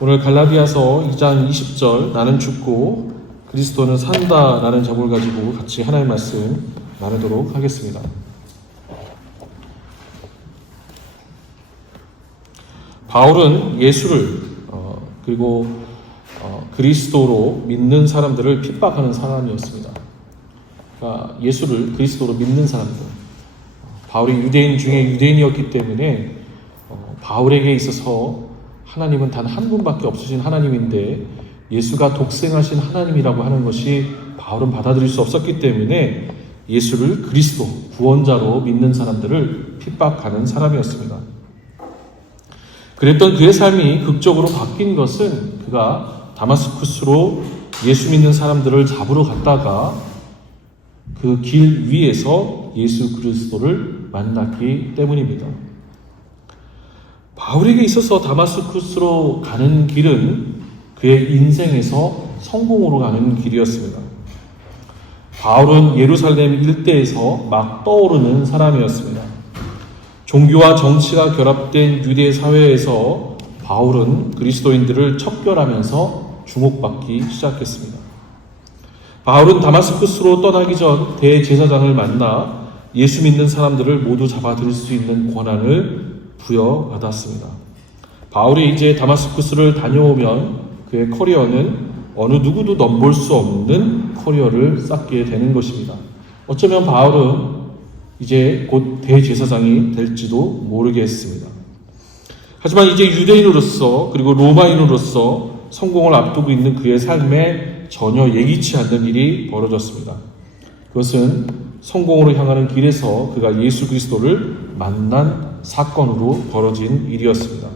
오늘 갈라디아서 2장 20절 나는 죽고 그리스도는 산다 라는 제목을 가지고 같이 하나님의 말씀 나누도록 하겠습니다. 바울은 예수를 그리고 그리스도로 믿는 사람들을 핍박하는 사람이었습니다. 그러니까 예수를 그리스도로 믿는 사람들, 바울이 유대인 중에 유대인이었기 때문에 바울에게 있어서 하나님은 단 한 분밖에 없으신 하나님인데 예수가 독생하신 하나님이라고 하는 것이 바울은 받아들일 수 없었기 때문에 예수를 그리스도, 구원자로 믿는 사람들을 핍박하는 사람이었습니다. 그랬던 그의 삶이 극적으로 바뀐 것은 그가 다마스쿠스로 예수 믿는 사람들을 잡으러 갔다가 그 길 위에서 예수 그리스도를 만났기 때문입니다. 바울에게 있어서 다마스쿠스로 가는 길은 그의 인생에서 성공으로 가는 길이었습니다. 바울은 예루살렘 일대에서 막 떠오르는 사람이었습니다. 종교와 정치가 결합된 유대 사회에서 바울은 그리스도인들을 척결하면서 주목받기 시작했습니다. 바울은 다마스쿠스로 떠나기 전 대제사장을 만나 예수 믿는 사람들을 모두 잡아들일 수 있는 권한을 부여받았습니다. 바울이 이제 다마스쿠스를 다녀오면 그의 커리어는 어느 누구도 넘볼 수 없는 커리어를 쌓게 되는 것입니다. 어쩌면 바울은 이제 곧 대제사장이 될지도 모르겠습니다. 하지만 이제 유대인으로서 그리고 로마인으로서 성공을 앞두고 있는 그의 삶에 전혀 예기치 않는 일이 벌어졌습니다. 그것은 성공으로 향하는 길에서 그가 예수 그리스도를 만난 사건으로 벌어진 일이었습니다.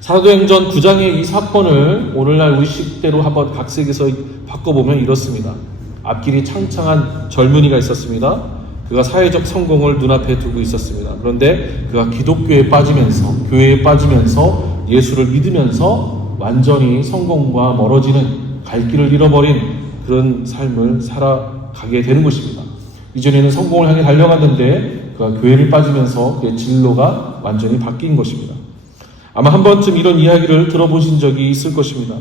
사도행전 9장의 이 사건을 오늘날 우리 시대로 한번 각색해서 바꿔보면 이렇습니다. 앞길이 창창한 젊은이가 있었습니다. 그가 사회적 성공을 눈앞에 두고 있었습니다. 그런데 그가 기독교에 빠지면서, 교회에 빠지면서 예수를 믿으면서 완전히 성공과 멀어지는, 갈 길을 잃어버린 그런 삶을 살아가게 되는 것입니다. 이전에는 성공을 향해 달려갔는데 그가 교회를 빠지면서 그의 진로가 완전히 바뀐 것입니다. 아마 한 번쯤 이런 이야기를 들어보신 적이 있을 것입니다.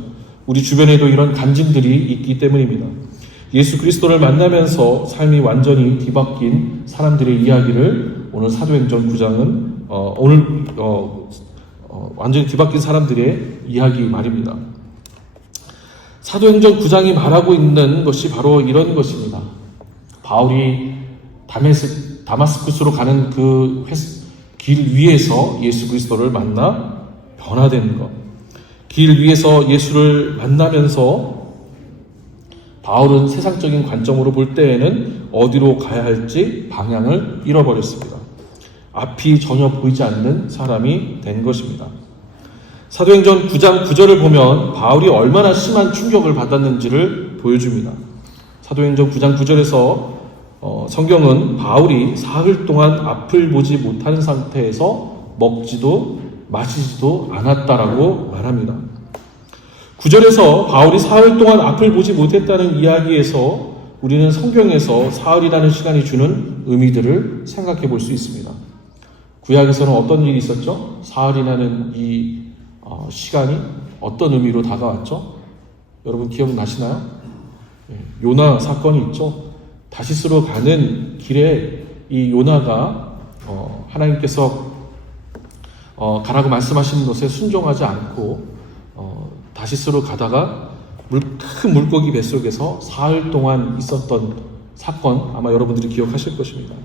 우리 주변에도 이런 간증들이 있기 때문입니다. 예수 그리스도를 만나면서 삶이 완전히 뒤바뀐 사람들의 이야기를 오늘 사도행전 9장은 완전히 뒤바뀐 사람들의 이야기 말입니다. 사도행전 9장이 말하고 있는 것이 바로 이런 것입니다. 바울이 다마스쿠스로 가는 그 길 위에서 예수 그리스도를 만나 변화된 것. 길 위에서 예수를 만나면서 바울은 세상적인 관점으로 볼 때에는 어디로 가야 할지 방향을 잃어버렸습니다. 앞이 전혀 보이지 않는 사람이 된 것입니다. 사도행전 9장 9절을 보면 바울이 얼마나 심한 충격을 받았는지를 보여줍니다. 사도행전 9장 9절에서 성경은 바울이 사흘 동안 앞을 보지 못하는 상태에서 먹지도 마시지도 않았다라고 말합니다. 9절에서 바울이 사흘 동안 앞을 보지 못했다는 이야기에서 우리는 성경에서 사흘이라는 시간이 주는 의미들을 생각해 볼 수 있습니다. 구약에서는 어떤 일이 있었죠? 사흘이라는 이 시간이 어떤 의미로 다가왔죠? 여러분 기억나시나요? 요나 사건이 있죠? 다시스로 가는 길에 이 요나가 하나님께서 가라고 말씀하시는 것에 순종하지 않고 다시스로 가다가 큰 물고기 뱃속에서 사흘 동안 있었던 사건 아마 여러분들이 기억하실 것입니다.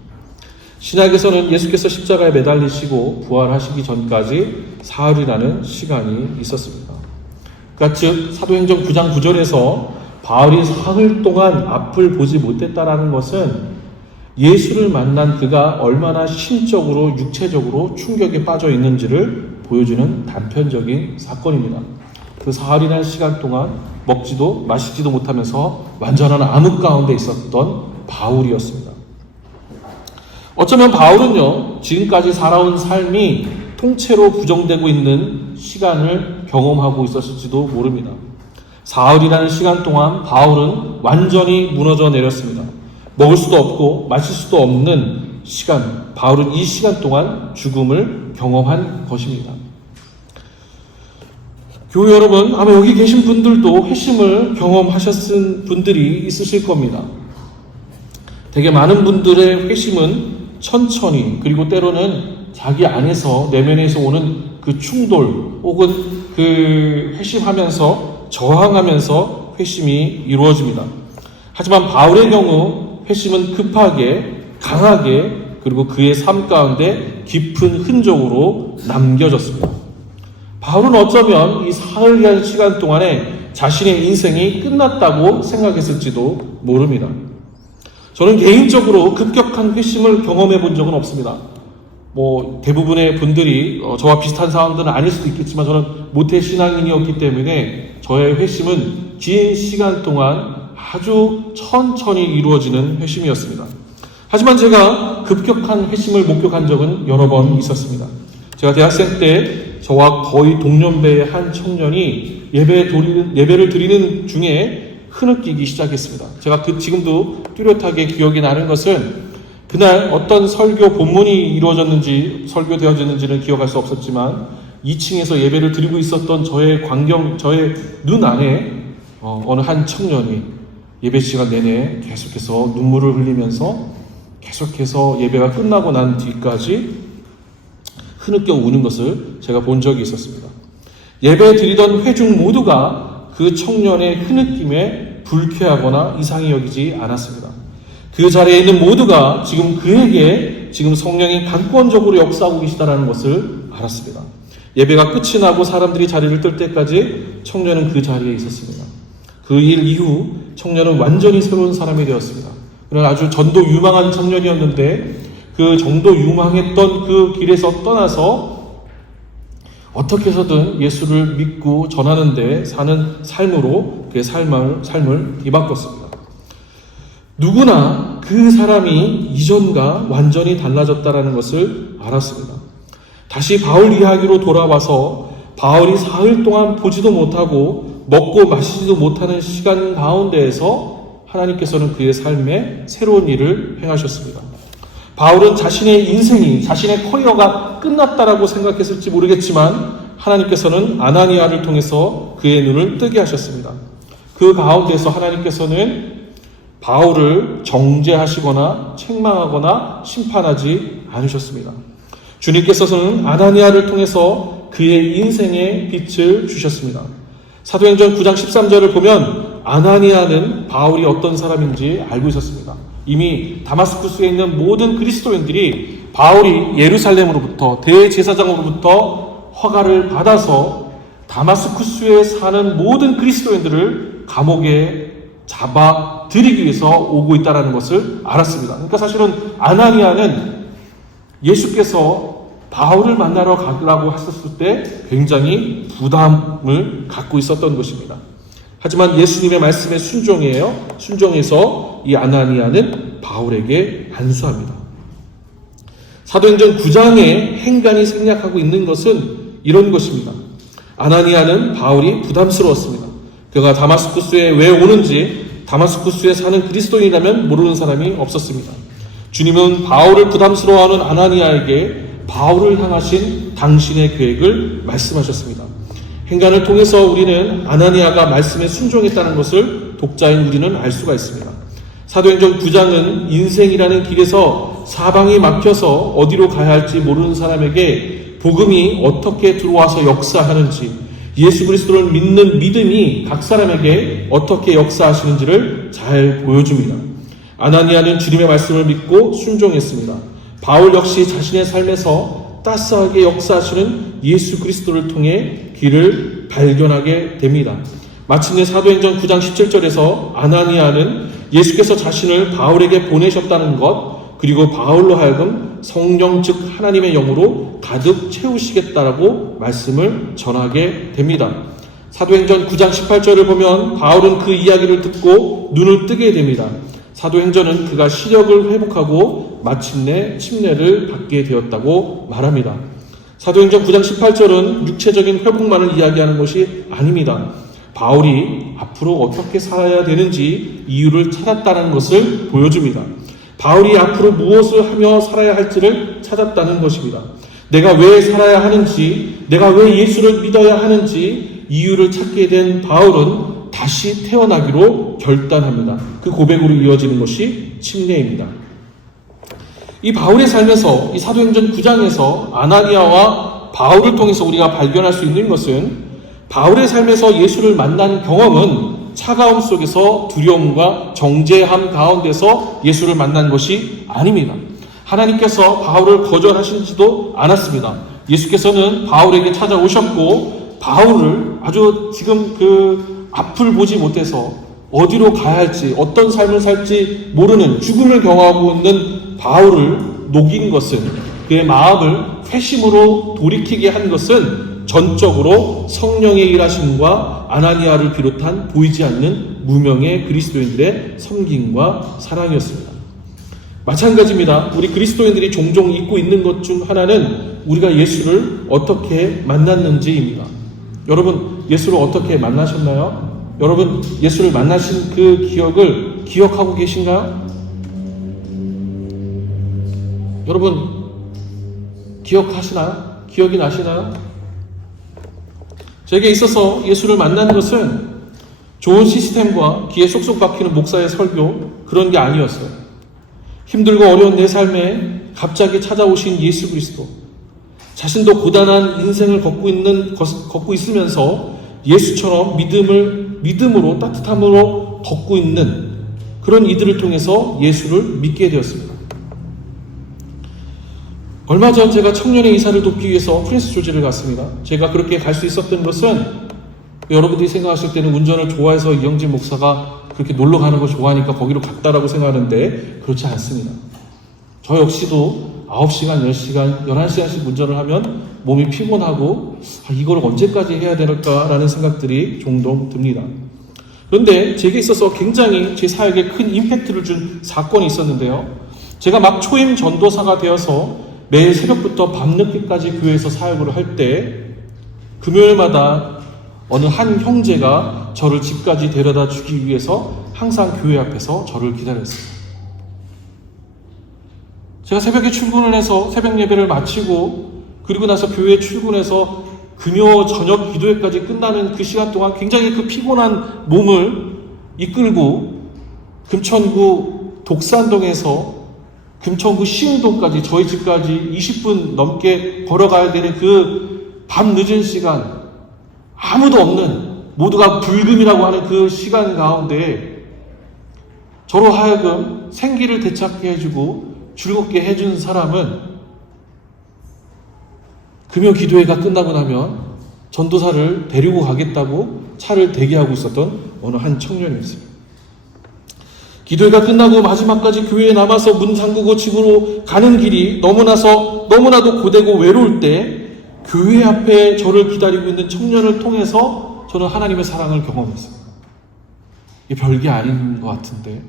신약에서는 예수께서 십자가에 매달리시고 부활하시기 전까지 사흘이라는 시간이 있었습니다. 그러니까 즉 사도행전 9장 9절에서 바울이 사흘 동안 앞을 보지 못했다라는 것은 예수를 만난 그가 얼마나 심적으로 육체적으로 충격에 빠져 있는지를 보여주는 단편적인 사건입니다. 그 사흘이라는 시간 동안 먹지도 마시지도 못하면서 완전한 암흑 가운데 있었던 바울이었습니다. 어쩌면 바울은요, 지금까지 살아온 삶이 통째로 부정되고 있는 시간을 경험하고 있었을지도 모릅니다. 사흘이라는 시간 동안 바울은 완전히 무너져 내렸습니다. 먹을 수도 없고 마실 수도 없는 시간, 바울은 이 시간 동안 죽음을 경험한 것입니다. 교회 여러분, 아마 여기 계신 분들도 회심을 경험하셨은 분들이 있으실 겁니다. 되게 많은 분들의 회심은 천천히, 그리고 때로는 자기 안에서, 내면에서 오는 그 충돌 혹은 그 회심하면서 저항하면서 회심이 이루어집니다. 하지만 바울의 경우 회심은 급하게, 강하게, 그리고 그의 삶 가운데 깊은 흔적으로 남겨졌습니다. 바울은 어쩌면 이 사흘이라는 시간 동안에 자신의 인생이 끝났다고 생각했을지도 모릅니다. 저는 개인적으로 급격한 회심을 경험해 본 적은 없습니다. 대부분의 분들이 저와 비슷한 상황들은 아닐 수도 있겠지만 저는 모태 신앙인이었기 때문에 저의 회심은 긴 시간 동안 아주 천천히 이루어지는 회심이었습니다. 하지만 제가 급격한 회심을 목격한 적은 여러 번 있었습니다. 제가 대학생 때 저와 거의 동년배의 한 청년이 예배를 드리는 중에 흐느끼기 시작했습니다. 제가 지금도 뚜렷하게 기억이 나는 것은 그날 어떤 설교 본문이 설교되어졌는지는 기억할 수 없었지만 2층에서 예배를 드리고 있었던 저의 눈 안에 어느 한 청년이 예배 시간 내내 계속해서 눈물을 흘리면서 계속해서 예배가 끝나고 난 뒤까지 흐느껴 우는 것을 제가 본 적이 있었습니다. 예배 드리던 회중 모두가 그 청년의 흐느낌에 불쾌하거나 이상히 여기지 않았습니다. 그 자리에 있는 모두가 지금 그에게 지금 성령이 강권적으로 역사하고 계시다는 것을 알았습니다. 예배가 끝이 나고 사람들이 자리를 뜰 때까지 청년은 그 자리에 있었습니다. 그 일 이후 청년은 완전히 새로운 사람이 되었습니다. 그는 아주 전도 유망한 청년이었는데 그 전도 유망했던 그 길에서 떠나서 어떻게 해서든 예수를 믿고 전하는 데 사는 삶으로 그의 삶을 뒤바꿨습니다. 누구나 그 사람이 이전과 완전히 달라졌다는 것을 알았습니다. 다시 바울 이야기로 돌아와서 바울이 사흘 동안 보지도 못하고 먹고 마시지도 못하는 시간 가운데에서 하나님께서는 그의 삶에 새로운 일을 행하셨습니다. 바울은 자신의 인생이, 자신의 커리어가 끝났다라고 생각했을지 모르겠지만 하나님께서는 아나니아를 통해서 그의 눈을 뜨게 하셨습니다. 그 가운데서 하나님께서는 바울을 정죄하시거나 책망하거나 심판하지 않으셨습니다. 주님께서는 아나니아를 통해서 그의 인생에 빛을 주셨습니다. 사도행전 9장 13절을 보면 아나니아는 바울이 어떤 사람인지 알고 있었습니다. 이미 다마스쿠스에 있는 모든 그리스도인들이 바울이 예루살렘으로부터 대제사장으로부터 허가를 받아서 다마스쿠스에 사는 모든 그리스도인들을 감옥에 잡아들이기 위해서 오고 있다는 것을 알았습니다. 그러니까 사실은 아나니아는 예수께서 바울을 만나러 가라고 하셨을 때 굉장히 부담을 갖고 있었던 것입니다. 하지만 예수님의 말씀에 순종해서 이 아나니아는 바울에게 안수합니다. 사도행전 9장에 행간이 생략하고 있는 것은 이런 것입니다. 아나니아는 바울이 부담스러웠습니다. 그가 다마스쿠스에 왜 오는지 다마스쿠스에 사는 그리스도인이라면 모르는 사람이 없었습니다. 주님은 바울을 부담스러워하는 아나니아에게 바울을 향하신 당신의 계획을 말씀하셨습니다. 행간을 통해서 우리는 아나니아가 말씀에 순종했다는 것을 독자인 우리는 알 수가 있습니다. 사도행전 9장은 인생이라는 길에서 사방이 막혀서 어디로 가야 할지 모르는 사람에게 복음이 어떻게 들어와서 역사하는지, 예수 그리스도를 믿는 믿음이 각 사람에게 어떻게 역사하시는지를 잘 보여줍니다. 아나니아는 주님의 말씀을 믿고 순종했습니다. 바울 역시 자신의 삶에서 따스하게 역사하시는 예수 그리스도를 통해 길을 발견하게 됩니다. 마침내 사도행전 9장 17절에서 아나니아는 예수께서 자신을 바울에게 보내셨다는 것, 그리고 바울로 하여금 성령 즉 하나님의 영으로 가득 채우시겠다라고 말씀을 전하게 됩니다. 사도행전 9장 18절을 보면 바울은 그 이야기를 듣고 눈을 뜨게 됩니다. 사도행전은 그가 시력을 회복하고 마침내 침례를 받게 되었다고 말합니다. 사도행전 9장 18절은 육체적인 회복만을 이야기하는 것이 아닙니다. 바울이 앞으로 어떻게 살아야 되는지 이유를 찾았다는 것을 보여줍니다. 바울이 앞으로 무엇을 하며 살아야 할지를 찾았다는 것입니다. 내가 왜 살아야 하는지, 내가 왜 예수를 믿어야 하는지, 이유를 찾게 된 바울은 다시 태어나기로 결단합니다. 그 고백으로 이어지는 것이 침례입니다. 이 바울의 삶에서 이 사도행전 9장에서 아나니아와 바울을 통해서 우리가 발견할 수 있는 것은 바울의 삶에서 예수를 만난 경험은 차가움 속에서 두려움과 정죄함 가운데서 예수를 만난 것이 아닙니다. 하나님께서 바울을 거절하시지도 않았습니다. 예수께서는 바울에게 찾아오셨고 바울을 아주 지금 그 앞을 보지 못해서 어디로 가야 할지 어떤 삶을 살지 모르는 죽음을 경험하고 있는 바울을 녹인 것은 그의 마음을 회심으로 돌이키게 한 것은 전적으로 성령의 일하심과 아나니아를 비롯한 보이지 않는 무명의 그리스도인들의 섬김과 사랑이었습니다. 마찬가지입니다. 우리 그리스도인들이 종종 잊고 있는 것 중 하나는 우리가 예수를 어떻게 만났는지입니다. 여러분, 예수를 어떻게 만나셨나요? 여러분, 예수를 만나신 그 기억을 기억하고 계신가요? 여러분, 기억하시나요? 기억이 나시나요? 제게 있어서 예수를 만난 것은 좋은 시스템과 귀에 쏙쏙 박히는 목사의 설교, 그런 게 아니었어요. 힘들고 어려운 내 삶에 갑자기 찾아오신 예수 그리스도, 자신도 고단한 인생을 걷고 있으면서 예수처럼 믿음으로 따뜻함으로 걷고 있는 그런 이들을 통해서 예수를 믿게 되었습니다. 얼마 전 제가 청년의 이사를 돕기 위해서 프린스 조지를 갔습니다. 제가 그렇게 갈 수 있었던 것은 여러분들이 생각하실 때는 운전을 좋아해서 이영진 목사가 그렇게 놀러 가는 걸 좋아하니까 거기로 갔다라고 생각하는데 그렇지 않습니다. 저 역시도 9시간, 10시간, 11시간씩 운전을 하면 몸이 피곤하고 이걸 언제까지 해야 될까라는 생각들이 종종 듭니다. 그런데 제게 있어서 굉장히 제 사역에 큰 임팩트를 준 사건이 있었는데요. 제가 막 초임 전도사가 되어서 매일 새벽부터 밤늦게까지 교회에서 사역을 할 때 금요일마다 어느 한 형제가 저를 집까지 데려다 주기 위해서 항상 교회 앞에서 저를 기다렸어요. 제가 새벽에 출근을 해서 새벽 예배를 마치고 그리고 나서 교회에 출근해서 금요 저녁 기도회까지 끝나는 그 시간 동안 굉장히 그 피곤한 몸을 이끌고 금천구 독산동에서 금천구 시흥동까지 저희 집까지 20분 넘게 걸어가야 되는 그 밤 늦은 시간, 아무도 없는 모두가 불금이라고 하는 그 시간 가운데 저로 하여금 생기를 되찾게 해주고 즐겁게 해준 사람은 금요 기도회가 끝나고 나면 전도사를 데리고 가겠다고 차를 대기하고 있었던 어느 한 청년이었습니다. 기도회가 끝나고 마지막까지 교회에 남아서 문 잠그고 집으로 가는 길이 너무나도 고되고 외로울 때 교회 앞에 저를 기다리고 있는 청년을 통해서 저는 하나님의 사랑을 경험했습니다. 이게 별게 아닌 것 같은데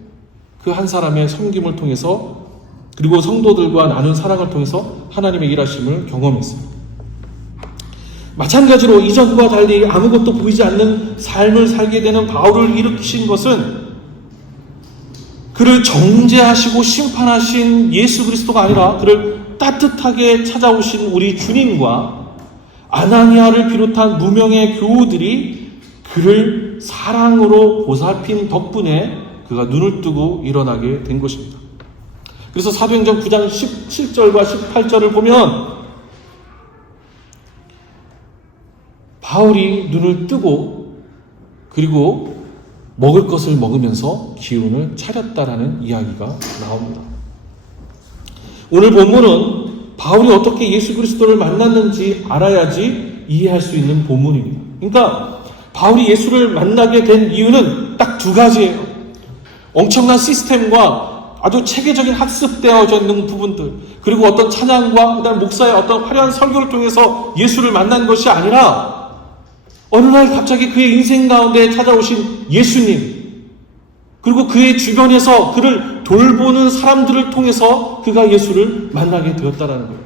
그 한 사람의 섬김을 통해서 그리고 성도들과 나눈 사랑을 통해서 하나님의 일하심을 경험했습니다. 마찬가지로 이전과 달리 아무것도 보이지 않는 삶을 살게 되는 바울을 일으키신 것은 그를 정죄하시고 심판하신 예수 그리스도가 아니라 그를 따뜻하게 찾아오신 우리 주님과 아나니아를 비롯한 무명의 교우들이 그를 사랑으로 보살핀 덕분에 그가 눈을 뜨고 일어나게 된 것입니다. 그래서 사도행전 9장 17절과 18절을 보면 바울이 눈을 뜨고 그리고 먹을 것을 먹으면서 기운을 차렸다라는 이야기가 나옵니다. 오늘 본문은 바울이 어떻게 예수 그리스도를 만났는지 알아야지 이해할 수 있는 본문입니다. 그러니까 바울이 예수를 만나게 된 이유는 딱 두 가지예요. 엄청난 시스템과 아주 체계적인 학습되어져 있는 부분들, 그리고 어떤 찬양과 그다음 목사의 어떤 화려한 설교를 통해서 예수를 만난 것이 아니라 어느 날 갑자기 그의 인생 가운데 찾아오신 예수님, 그리고 그의 주변에서 그를 돌보는 사람들을 통해서 그가 예수를 만나게 되었다는 거예요.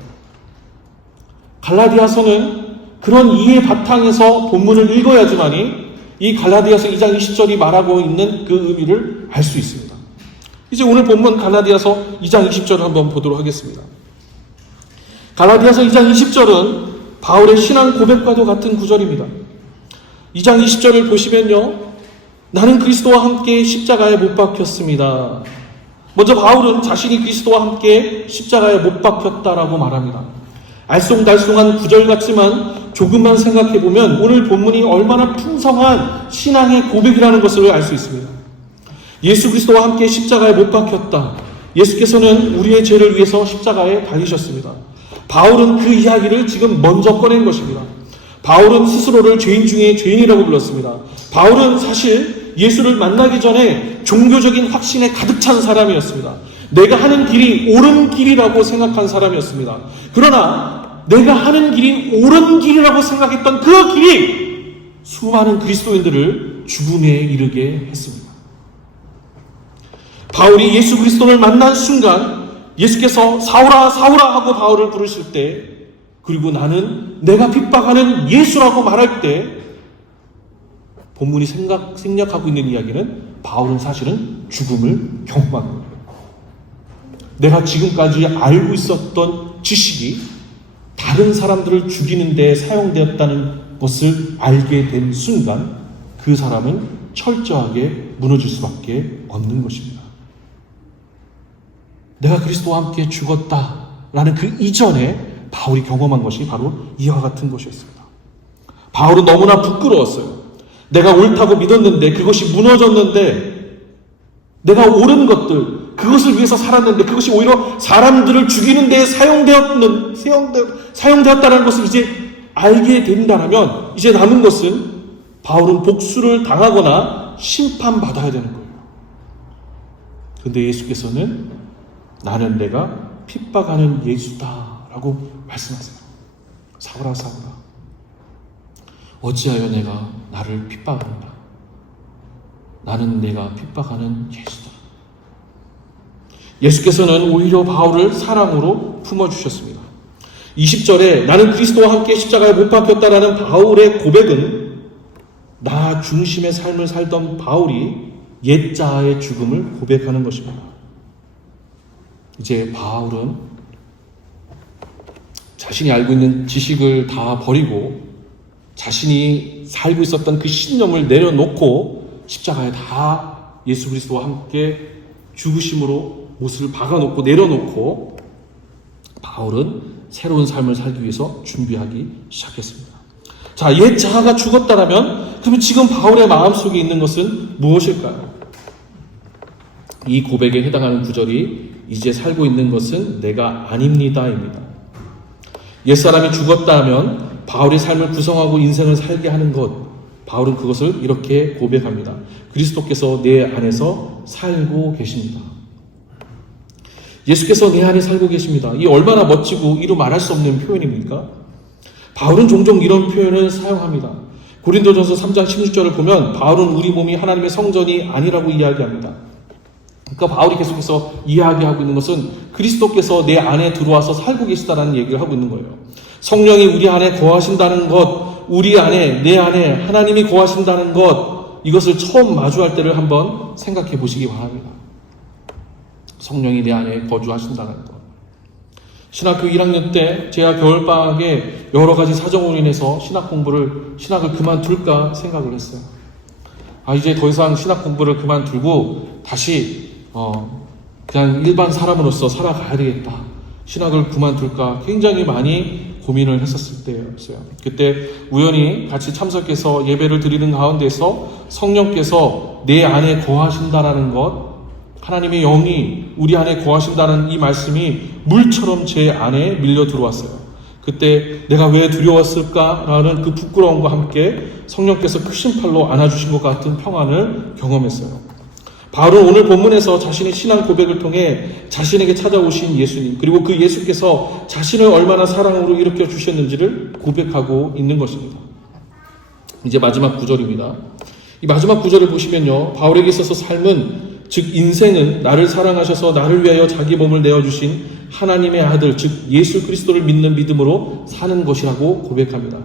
갈라디아서는 그런 이해 바탕에서 본문을 읽어야지만이 이 갈라디아서 2장 20절이 말하고 있는 그 의미를 알 수 있습니다. 이제 오늘 본문 갈라디아서 2장 20절을 한번 보도록 하겠습니다. 갈라디아서 2장 20절은 바울의 신앙 고백과도 같은 구절입니다. 2장 20절을 보시면요, 나는 그리스도와 함께 십자가에 못 박혔습니다. 먼저 바울은 자신이 그리스도와 함께 십자가에 못 박혔다라고 말합니다. 알쏭달쏭한 구절 같지만 조금만 생각해보면 오늘 본문이 얼마나 풍성한 신앙의 고백이라는 것을 알 수 있습니다. 예수 그리스도와 함께 십자가에 못 박혔다. 예수께서는 우리의 죄를 위해서 십자가에 달리셨습니다. 바울은 그 이야기를 지금 먼저 꺼낸 것입니다. 바울은 스스로를 죄인 중에 죄인이라고 불렀습니다. 바울은 사실 예수를 만나기 전에 종교적인 확신에 가득 찬 사람이었습니다. 내가 하는 길이 옳은 길이라고 생각한 사람이었습니다. 그러나 내가 하는 길이 옳은 길이라고 생각했던 그 길이 수많은 그리스도인들을 죽음에 이르게 했습니다. 바울이 예수 그리스도를 만난 순간 예수께서 사울아 사울아 하고 바울을 부르실 때, 그리고 나는 내가 핍박하는 예수라고 말할 때, 본문이 생략하고 있는 이야기는 바울은 사실은 죽음을 경험한 거예요. 내가 지금까지 알고 있었던 지식이 다른 사람들을 죽이는 데 사용되었다는 것을 알게 된 순간 그 사람은 철저하게 무너질 수밖에 없는 것입니다. 내가 그리스도와 함께 죽었다라는 그 이전에 바울이 경험한 것이 바로 이와 같은 것이었습니다. 바울은 너무나 부끄러웠어요. 내가 옳다고 믿었는데 그것이 무너졌는데, 내가 옳은 것들, 그것을 위해서 살았는데 그것이 오히려 사람들을 죽이는 데 사용되었다는 것을 이제 알게 된다면 이제 남은 것은 바울은 복수를 당하거나 심판받아야 되는 거예요. 그런데 예수께서는 나는 내가 핍박하는 예수다라고 말씀하세요. 사울아 사울아, 어찌하여 내가 나를 핍박하는가? 나는 내가 핍박하는 예수다. 예수께서는 오히려 바울을 사랑으로 품어주셨습니다. 20절에 나는 그리스도와 함께 십자가에 못 박혔다라는 바울의 고백은 나 중심의 삶을 살던 바울이 옛자아의 죽음을 고백하는 것입니다. 이제 바울은 자신이 알고 있는 지식을 다 버리고 자신이 살고 있었던 그 신념을 내려놓고 십자가에 다 예수 그리스도와 함께 죽으심으로 못을 박아놓고 내려놓고 바울은 새로운 삶을 살기 위해서 준비하기 시작했습니다. 자, 옛 자아가 죽었다라면 그러면 지금 바울의 마음속에 있는 것은 무엇일까요? 이 고백에 해당하는 구절이 이제 살고 있는 것은 내가 아닙니다입니다. 옛사람이 죽었다 하면 바울의 삶을 구성하고 인생을 살게 하는 것, 바울은 그것을 이렇게 고백합니다. 그리스도께서 내 안에서 살고 계십니다. 예수께서 내 안에 살고 계십니다. 이 얼마나 멋지고 이루 말할 수 없는 표현입니까? 바울은 종종 이런 표현을 사용합니다. 고린도전서 3장 16절을 보면 바울은 우리 몸이 하나님의 성전이 아니라고 이야기합니다. 그러니까 바울이 계속해서 이야기하고 있는 것은 그리스도께서 내 안에 들어와서 살고 계시다는 얘기를 하고 있는 거예요. 성령이 우리 안에 거하신다는 것, 우리 안에, 내 안에 하나님이 거하신다는 것, 이것을 처음 마주할 때를 한번 생각해 보시기 바랍니다. 성령이 내 안에 거주하신다는 것. 신학교 1학년 때 제가 겨울방학에 여러 가지 사정으로 인해서 신학을 그만둘까 생각을 했어요. 이제 더 이상 신학 공부를 그만두고 다시 그냥 일반 사람으로서 살아가야 되겠다. 신학을 그만둘까 굉장히 많이 고민을 했었을 때였어요. 그때 우연히 같이 참석해서 예배를 드리는 가운데서 성령께서 내 안에 거하신다라는 것, 하나님의 영이 우리 안에 거하신다는 이 말씀이 물처럼 제 안에 밀려 들어왔어요. 그때 내가 왜 두려웠을까라는 그 부끄러움과 함께 성령께서 크신 팔로 안아주신 것 같은 평안을 경험했어요. 바울은 오늘 본문에서 자신의 신앙 고백을 통해 자신에게 찾아오신 예수님, 그리고 그 예수께서 자신을 얼마나 사랑으로 일으켜 주셨는지를 고백하고 있는 것입니다. 이제 마지막 구절입니다. 이 마지막 구절을 보시면요, 바울에게 있어서 삶은, 즉 인생은 나를 사랑하셔서 나를 위하여 자기 몸을 내어주신 하나님의 아들, 즉 예수 그리스도를 믿는 믿음으로 사는 것이라고 고백합니다.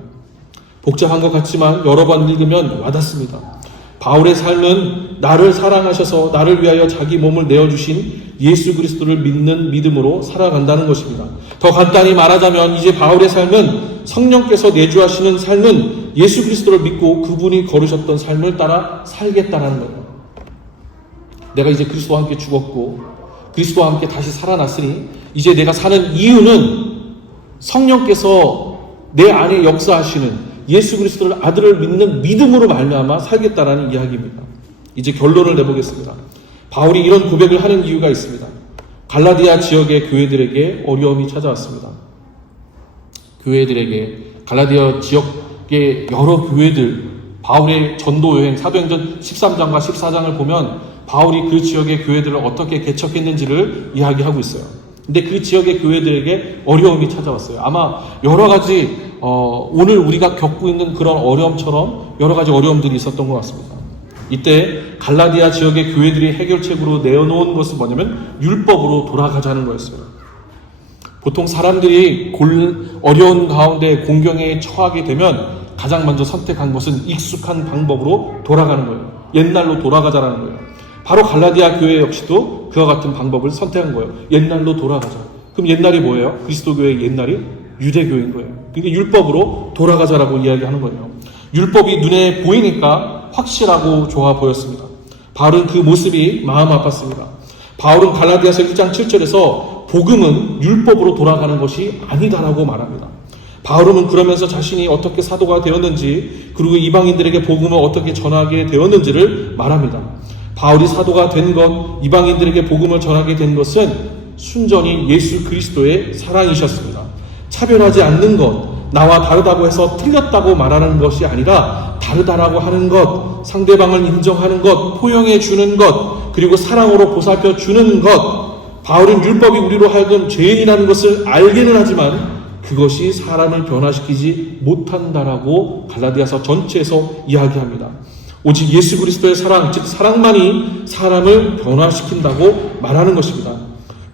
복잡한 것 같지만 여러 번 읽으면 와닿습니다. 바울의 삶은 나를 사랑하셔서 나를 위하여 자기 몸을 내어주신 예수 그리스도를 믿는 믿음으로 살아간다는 것입니다. 더 간단히 말하자면 이제 바울의 삶은 성령께서 내주하시는 삶은 예수 그리스도를 믿고 그분이 걸으셨던 삶을 따라 살겠다는 거예요. 내가 이제 그리스도와 함께 죽었고 그리스도와 함께 다시 살아났으니 이제 내가 사는 이유는 성령께서 내 안에 역사하시는 예수 그리스도를 아들을 믿는 믿음으로 말미암아 살겠다라는 이야기입니다. 이제 결론을 내보겠습니다. 바울이 이런 고백을 하는 이유가 있습니다. 갈라디아 지역의 교회들에게 어려움이 찾아왔습니다. 갈라디아 지역의 여러 교회들, 바울의 전도 여행 사도행전 13장과 14장을 보면 바울이 그 지역의 교회들을 어떻게 개척했는지를 이야기하고 있어요. 근데 그 지역의 교회들에게 어려움이 찾아왔어요. 아마 여러 가지 오늘 우리가 겪고 있는 그런 어려움처럼 여러 가지 어려움들이 있었던 것 같습니다. 이때 갈라디아 지역의 교회들이 해결책으로 내어놓은 것은 뭐냐면 율법으로 돌아가자는 거였어요. 보통 사람들이 어려운 가운데 공경에 처하게 되면 가장 먼저 선택한 것은 익숙한 방법으로 돌아가는 거예요. 옛날로 돌아가자라는 거예요. 바로 갈라디아 교회 역시도 그와 같은 방법을 선택한 거예요. 옛날로 돌아가자. 그럼 옛날이 뭐예요? 그리스도교의 옛날이 유대교인 거예요. 그러니까 율법으로 돌아가자라고 이야기하는 거예요. 율법이 눈에 보이니까 확실하고 좋아 보였습니다. 바울은 그 모습이 마음 아팠습니다. 바울은 갈라디아서 1장 7절에서 복음은 율법으로 돌아가는 것이 아니다라고 말합니다. 바울은 그러면서 자신이 어떻게 사도가 되었는지 그리고 이방인들에게 복음을 어떻게 전하게 되었는지를 말합니다. 바울이 사도가 된 것, 이방인들에게 복음을 전하게 된 것은 순전히 예수 그리스도의 사랑이셨습니다. 차별하지 않는 것, 나와 다르다고 해서 틀렸다고 말하는 것이 아니라 다르다라고 하는 것, 상대방을 인정하는 것, 포용해 주는 것, 그리고 사랑으로 보살펴 주는 것. 바울은 율법이 우리로 하여금 죄인이라는 것을 알기는 하지만 그것이 사람을 변화시키지 못한다라고 갈라디아서 전체에서 이야기합니다. 오직 예수 그리스도의 사랑, 즉 사랑만이 사람을 변화시킨다고 말하는 것입니다.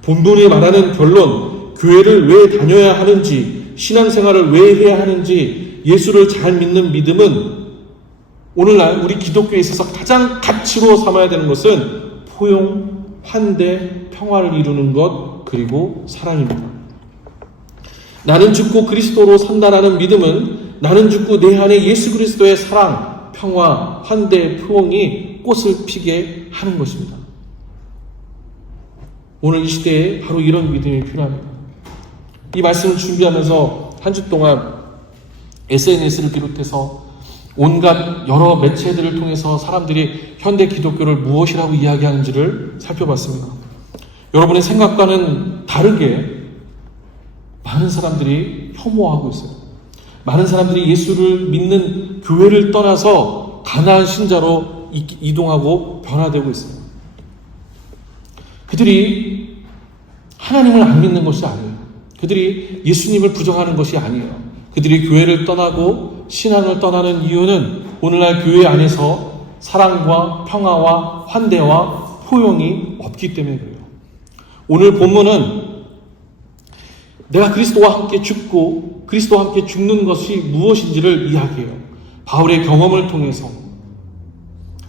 본문이 말하는 결론, 교회를 왜 다녀야 하는지, 신앙생활을 왜 해야 하는지, 예수를 잘 믿는 믿음은 오늘날 우리 기독교에 있어서 가장 가치로 삼아야 되는 것은 포용, 환대, 평화를 이루는 것, 그리고 사랑입니다. 나는 죽고 그리스도로 산다라는 믿음은 나는 죽고 내 안에 예수 그리스도의 사랑, 평화, 환대, 포용이 꽃을 피게 하는 것입니다. 오늘 이 시대에 바로 이런 믿음이 필요합니다. 이 말씀을 준비하면서 한 주 동안 SNS를 비롯해서 온갖 여러 매체들을 통해서 사람들이 현대 기독교를 무엇이라고 이야기하는지를 살펴봤습니다. 여러분의 생각과는 다르게 많은 사람들이 혐오하고 있어요. 많은 사람들이 예수를 믿는 교회를 떠나서 가나안 신자로 이동하고 변화되고 있어요. 그들이 하나님을 안 믿는 것이 아니에요. 그들이 예수님을 부정하는 것이 아니에요. 그들이 교회를 떠나고 신앙을 떠나는 이유는 오늘날 교회 안에서 사랑과 평화와 환대와 포용이 없기 때문에 그래요. 오늘 본문은 내가 그리스도와 함께 죽고 그리스도와 함께 죽는 것이 무엇인지를 이야기해요. 바울의 경험을 통해서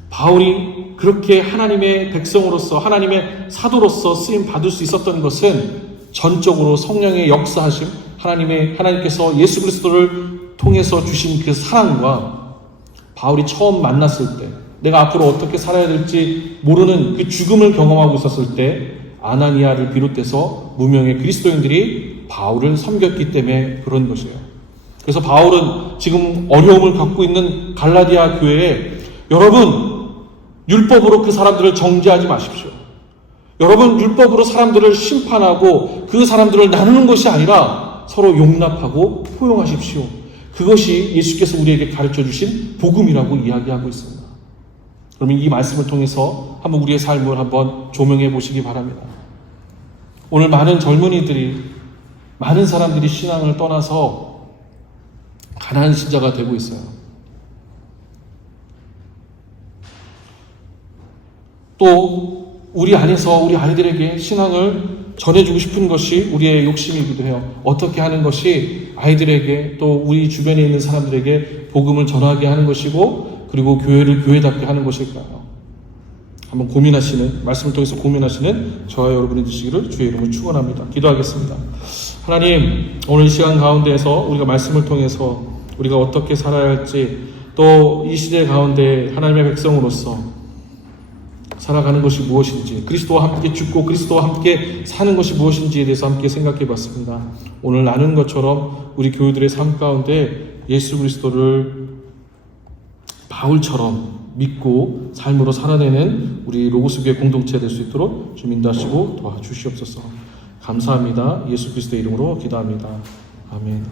바울이 그렇게 하나님의 백성으로서 하나님의 사도로서 쓰임 받을 수 있었던 것은 전적으로 성령의 역사하심, 하나님께서 예수 그리스도를 통해서 주신 그 사랑과 바울이 처음 만났을 때 내가 앞으로 어떻게 살아야 될지 모르는 그 죽음을 경험하고 있었을 때 아나니아를 비롯해서 무명의 그리스도인들이 바울을 섬겼기 때문에 그런 것이에요. 그래서 바울은 지금 어려움을 갖고 있는 갈라디아 교회에 여러분 율법으로 그 사람들을 정죄하지 마십시오. 여러분 율법으로 사람들을 심판하고 그 사람들을 나누는 것이 아니라 서로 용납하고 포용하십시오. 그것이 예수께서 우리에게 가르쳐 주신 복음이라고 이야기하고 있습니다. 그러면 이 말씀을 통해서 한번 우리의 삶을 한번 조명해 보시기 바랍니다. 오늘 많은 젊은이들이 많은 사람들이 신앙을 떠나서 가난한 신자가 되고 있어요. 또 우리 안에서 우리 아이들에게 신앙을 전해주고 싶은 것이 우리의 욕심이기도 해요. 어떻게 하는 것이 아이들에게 또 우리 주변에 있는 사람들에게 복음을 전하게 하는 것이고 그리고 교회를 교회답게 하는 것일까요? 한번 말씀을 통해서 고민하시는 저와 여러분이 되시기를 주의 이름으로 축원합니다. 기도하겠습니다. 하나님, 오늘 이 시간 가운데에서 우리가 말씀을 통해서 우리가 어떻게 살아야 할지, 또 이 시대 가운데 하나님의 백성으로서 살아가는 것이 무엇인지, 그리스도와 함께 죽고 그리스도와 함께 사는 것이 무엇인지에 대해서 함께 생각해 봤습니다. 오늘 나눈 것처럼 우리 교우들의 삶 가운데 예수 그리스도를 바울처럼 믿고 삶으로 살아내는 우리 로고스교회 공동체가 될 수 있도록 좀 인도하시고 도와주시옵소서. 감사합니다. 예수 그리스도의 이름으로 기도합니다. 아멘.